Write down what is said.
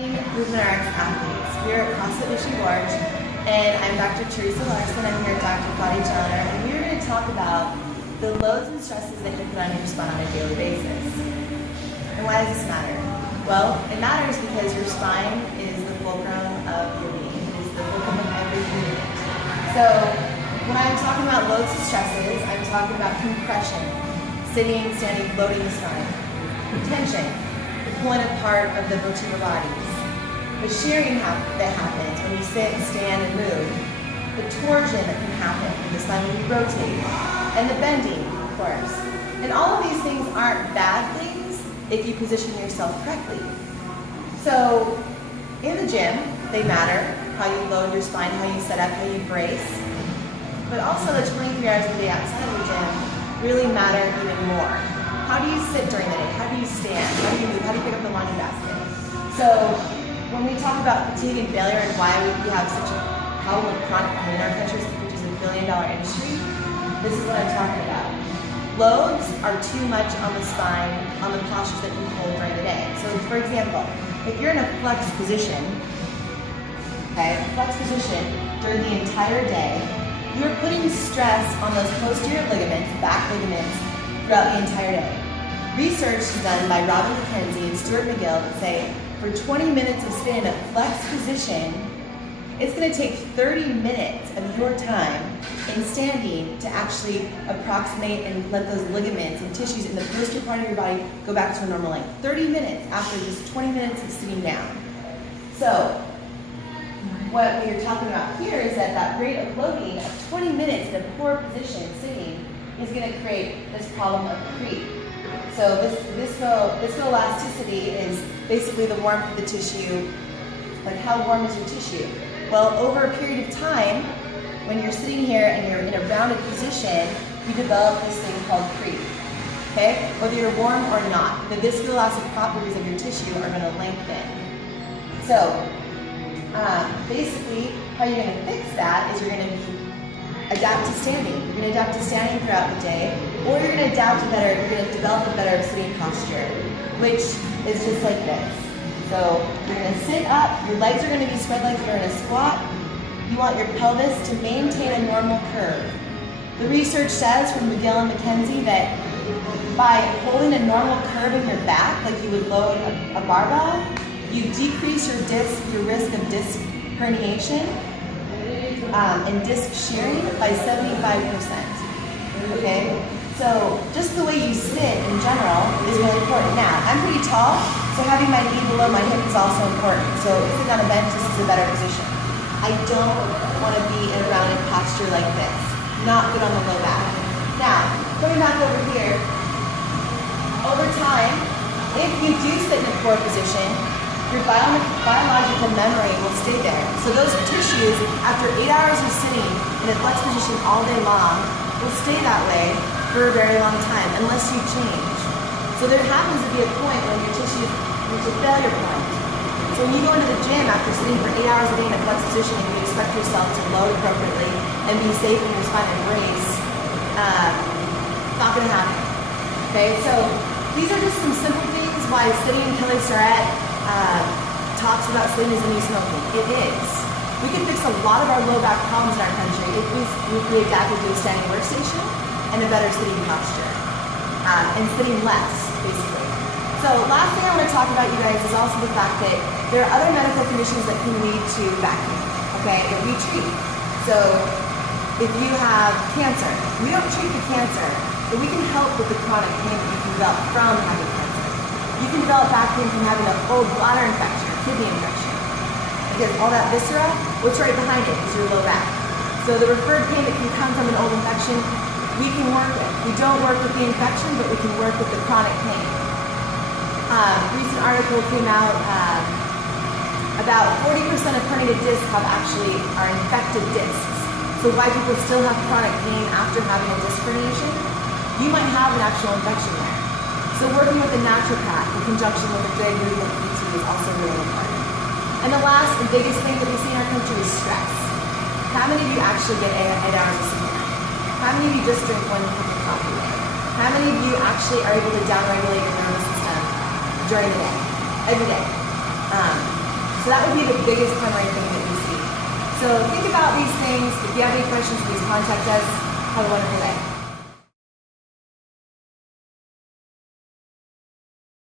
Movement RX athletes. We're at CrossFit Mission Gorge, and I'm Dr. Theresa Larson. I'm here with Dr. Body Challenger, and we're going to talk about the loads and stresses that you put on your spine on a daily basis. And why does this matter? Well, it matters because your spine is the fulcrum of your being. It is the fulcrum of every unit. So when I'm talking about loads and stresses, I'm talking about compression, sitting, standing, loading the spine, tension, the pulling apart of the vertebral bodies, the shearing that happens when you sit, stand, and move, the torsion that can happen in the spine when you rotate, and the bending, of course. And all of these things aren't bad things if you position yourself correctly. So in the gym, they matter, how you load your spine, how you set up, how you brace, but also the 23 hours a day outside of the gym really matter even more. How do you sit during the day? How do you stand? How do you move? How do you pick up the laundry basket? So when we talk about fatigue and failure and why we have such a problem with chronic pain in our country, which is a billion-dollar industry, this is what I'm talking about. Loads are too much on the spine, on the postures that you hold during the day. So for example, if you're in a flex position, during the entire day, you're putting stress on those posterior ligaments, back ligaments, throughout the entire day. Research done by Robin McKenzie and Stuart McGill that say for 20 minutes of sitting in a flex position, it's going to take 30 minutes of your time in standing to actually approximate and let those ligaments and tissues in the posterior part of your body go back to a normal length. 30 minutes after just 20 minutes of sitting down. So what we are talking about here is that rate of loading of 20 minutes in a poor position sitting is going to create this problem of creep. So viscoelasticity is basically the warmth of the tissue. Like, how warm is your tissue? Well, over a period of time, when you're sitting here and you're in a rounded position, you develop this thing called creep. Okay? Whether you're warm or not, the viscoelastic properties of your tissue are going to lengthen. So basically, how you're going to fix that is you're going to adapt to standing. You're going to adapt to standing throughout the day, or you're going to adapt to better, you're going to develop a better sitting posture, which is just like this. So you're going to sit up, your legs are going to be spread like you're in a squat. You want your pelvis to maintain a normal curve. The research says from McGill and McKenzie that by holding a normal curve in your back, like you would load a barbell, you decrease your risk of disc herniation and disc shearing by 75%. Okay? So just the way you sit in general is really important. Now, I'm pretty tall, so having my knee below my hip is also important. So sitting on a bench, this is a better position. I don't want to be in a rounded posture like this. Not good on the low back. Now, coming back over here, over time, if you do sit in a poor position, your biological memory will stay there. So those tissues, after 8 hours of sitting in a flex position all day long, will stay that way for a very long time, unless you change. So there happens to be a point when your tissue reaches a failure point. So when you go into the gym after sitting for 8 hours a day in a flex position and you expect yourself to load appropriately and be safe in your spine and brace, it's not going to happen. Okay, so these are just some simple things why sitting in Kelly Starrett talks about sitting as a new smoking. It is. We could fix a lot of our low back problems in our country if we adapted to a standing workstation and a better sitting posture. And sitting less, basically. So last thing I want to talk about, you guys, is also the fact that there are other medical conditions that can lead to back pain, okay, that we treat. So if you have cancer, we don't treat the cancer, but we can help with the chronic pain that you can develop from having cancer. You can develop back pain from having an old bladder infection, kidney infection. Because all that viscera, what's right behind it is your low back. So the referred pain that can come from an old infection, we can work with. We don't work with the infection, but we can work with the chronic pain. Recent article came out, about 40% of herniated discs are infected discs. So why people still have chronic pain after having a disc herniation, you might have an actual infection there. So working with a naturopath in conjunction with a good movement PT is also really important. And the last and biggest thing that we see in our country is stress. How many of you actually get 8 hours of sleep? How many of you just drink 1 cup of coffee? How many of you actually are able to downregulate your nervous system during the day, every day? So that would be the biggest primary thing that we see. So think about these things. If you have any questions, please contact us. Have a wonderful day.